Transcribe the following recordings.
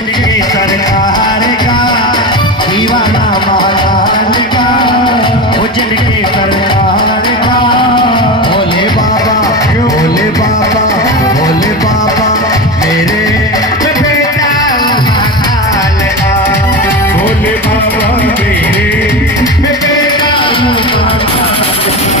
जिनके सरकार का दीवाना महाकाल का, वो जिनके सरकार का। भोले बाबा भोले बाबा भोले बाबा मेरे बेटा महाकाल का, भोले बाबा मेरे बेटा महाकाल का।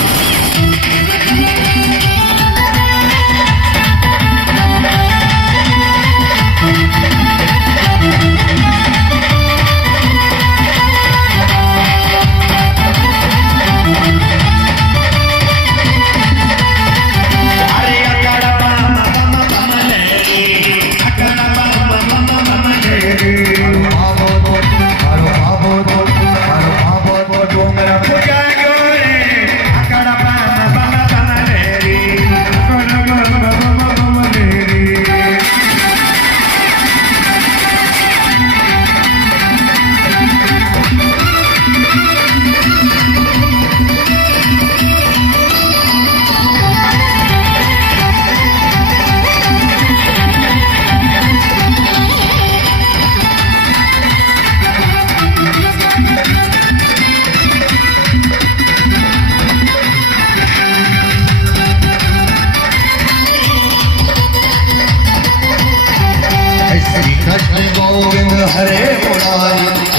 श्री कृष्ण गोविंद हरे मुरारी।